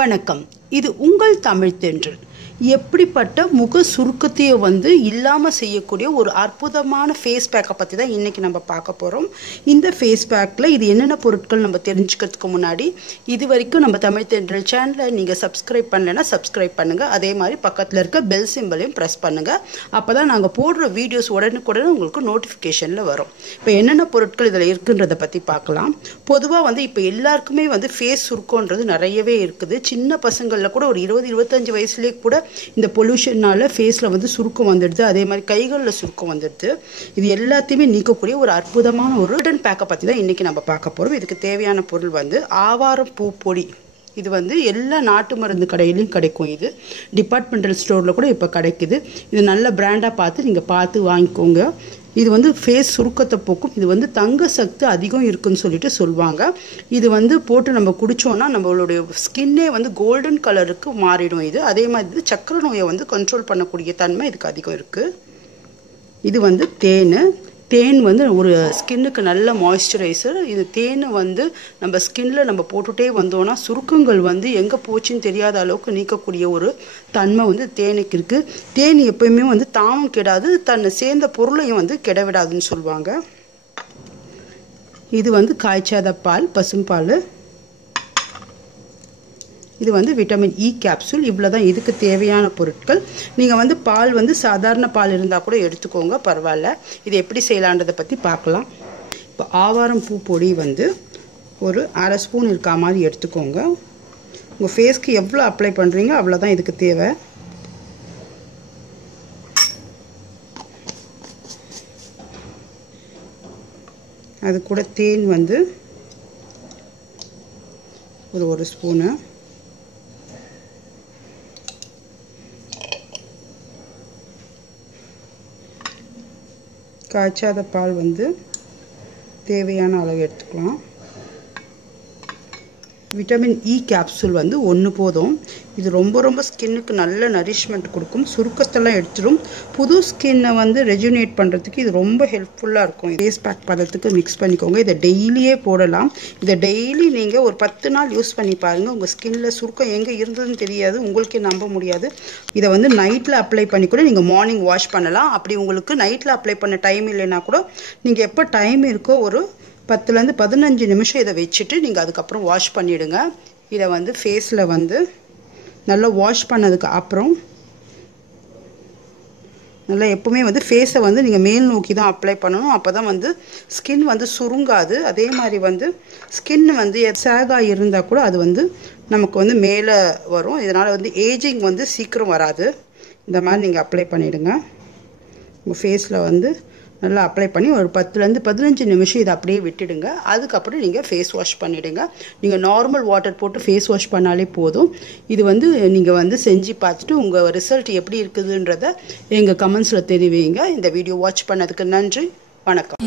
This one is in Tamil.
வணக்கம். இது உங்கள் தமிழ் தென்றல். எப்படிப்பட்ட முக சுருக்கத்தையே இல்லாமல் செய்யக்கூடிய ஒரு அற்புதமான ஃபேஸ் பேக்கை பற்றி தான் இன்றைக்கி நம்ம பார்க்க போகிறோம். இந்த ஃபேஸ் பேக்கில் இது என்னென்ன பொருட்கள் நம்ம தெரிஞ்சுக்கிறதுக்கு முன்னாடி இது வரைக்கும் நம்ம தமிழ் தென்றல் சேனலை நீங்கள் சப்ஸ்கிரைப் பண்ணலைன்னா சப்ஸ்கிரைப் பண்ணுங்கள். அதே மாதிரி பக்கத்தில் இருக்க பெல் சிம்பலையும் ப்ரெஸ் பண்ணுங்கள். அப்போ தான் நாங்கள் போடுற வீடியோஸ் உடனுக்குடனே உங்களுக்கு நோட்டிஃபிகேஷனில் வரும். இப்போ என்னென்ன பொருட்கள் இதில் இருக்குன்றதை பற்றி பார்க்கலாம். பொதுவாக இப்போ எல்லாருக்குமே ஃபேஸ் சுருக்கன்றது நிறையவே இருக்குது. சின்ன பசங்களில் கூட ஒரு 20-25 வயசுலேயே கூட இந்த பொல்யூஷனால ஃபேஸில் சுருக்கம் வந்துடுது. அதே மாதிரி கைகளில் சுருக்கம் வந்துடுது. இது எல்லாத்தையுமே நீக்கக்கூடிய ஒரு அற்புதமான ஒரு ரிட்டன் பேக்கை பற்றி தான் இன்றைக்கி நம்ம பார்க்க போகிறோம். இதுக்கு தேவையான பொருள் ஆவாரம் பூ பொடி. இது எல்லா நாட்டு மருந்து கடையிலையும் கிடைக்கும். இது டிபார்ட்மெண்டல் ஸ்டோரில் கூட இப்போ கிடைக்குது. இது நல்ல பிராண்டாக பார்த்து வாங்கிக்கோங்க. இது ஃபேஸ் சுருக்கத்தை போக்கும். இது தங்க சக்தி அதிகம் இருக்குன்னு சொல்லிட்டு சொல்லுவாங்க. இது போட்டு நம்ம குடித்தோன்னா நம்மளுடைய ஸ்கின்னே கோல்டன் கலருக்கு மாறிடும். இது அதே மாதிரி சக்கரை நோயை கண்ட்ரோல் பண்ணக்கூடிய தன்மை இதுக்கு அதிகம் இருக்குது. இது தேன் ஒரு ஸ்கின்னுக்கு நல்ல மாய்ஸ்சரைசர். இது தேன் நம்ம ஸ்கின்னில் நம்ம போட்டுகிட்டே வந்தோன்னா சுருக்கங்கள் எங்கே போச்சுன்னு தெரியாத அளவுக்கு நீக்கக்கூடிய ஒரு தன்மை தேனுக்கு இருக்குது. தேன் எப்பயுமே தாமும் கெடாது, தன்னை சேர்ந்த பொருளையும் கெட விடாதுன்னு சொல்லுவாங்க. இது காய்ச்சாத பால், பசும்பால். இது விட்டமின் இ கேப்சூல். இவ்வளோ தான் இதுக்கு தேவையான பொருட்கள். நீங்கள் பால் சாதாரண பால் இருந்தால் கூட எடுத்துக்கோங்க, பரவாயில்ல. இது எப்படி செய்யலான்றதை பற்றி பார்க்கலாம். இப்போ ஆவாரம் பூ பொடி ஒரு அரை ஸ்பூன் இருக்கா மாதிரி எடுத்துக்கோங்க. உங்கள் ஃபேஸ்க்கு எவ்வளோ அப்ளை பண்ணுறீங்க அவ்வளோதான் இதுக்கு தேவை. அது கூட தேன் ஒரு ஸ்பூனு. காய்ச்சாத பால் தேவையான அளவு எடுத்துக்கலாம். விட்டமின் இ கேப்சூல் 1 போதும். இது ரொம்ப ஸ்கின்னுக்கு நல்ல நரிஷ்மெண்ட் கொடுக்கும். சுருக்கத்தெல்லாம் எடுத்துடும். புது ஸ்கின்னை ரெஜுனேட் பண்ணுறதுக்கு இது ரொம்ப ஹெல்ப்ஃபுல்லாக இருக்கும். ஃபேஸ் பேக் பதத்துக்கு மிக்ஸ் பண்ணிக்கோங்க. இதை டெய்லியே போடலாம். இதை டெய்லி நீங்கள் ஒரு 10 நாள் யூஸ் பண்ணி பாருங்கள். உங்கள் ஸ்கின்னில் சுருக்கம் எங்கே இருந்ததுன்னு தெரியாது, உங்களுக்கே நம்ப முடியாது. இதை நைட்டில் அப்ளை பண்ணி கூட நீங்கள் மார்னிங் வாஷ் பண்ணலாம். அப்படி உங்களுக்கு நைட்டில் அப்ளை பண்ண டைம் இல்லைன்னா கூட நீங்கள் எப்போ டைம் இருக்கோ ஒரு 10லேருந்து 15 நிமிஷம் இதை வச்சுட்டு நீங்கள் அதுக்கப்புறம் வாஷ் பண்ணிவிடுங்க. இதை ஃபேஸில் நல்லா வாஷ் பண்ணதுக்கு அப்புறம் நல்லா எப்போவுமே ஃபேஸை நீங்கள் மேல் நோக்கி தான் அப்ளை பண்ணணும். அப்போ தான் ஸ்கின் சுருங்காது. அதே மாதிரி ஸ்கின் சேகாக இருந்தால் கூட அது நமக்கு மேலே வரும். இதனால் ஏஜிங் சீக்கிரம் வராது. இந்த மாதிரி நீங்கள் அப்ளை பண்ணிவிடுங்க. உங்கள் ஃபேஸில் நல்லா அப்ளை பண்ணி ஒரு 10லேருந்து 15 நிமிஷம் இதை அப்படியே விட்டுடுங்க. அதுக்கப்புறம் நீங்கள் ஃபேஸ் வாஷ் பண்ணிவிடுங்க. நீங்கள் நார்மல் வாட்டர் போட்டு ஃபேஸ் வாஷ் பண்ணாலே போதும். இது நீங்கள் செஞ்சு பார்த்துட்டு உங்கள் ரிசல்ட் எப்படி இருக்குதுன்றதை எங்கள் கமெண்ட்ஸில் தெரிவிங்க. இந்த வீடியோ வாட்ச் பண்ணதுக்கு நன்றி. வணக்கம்.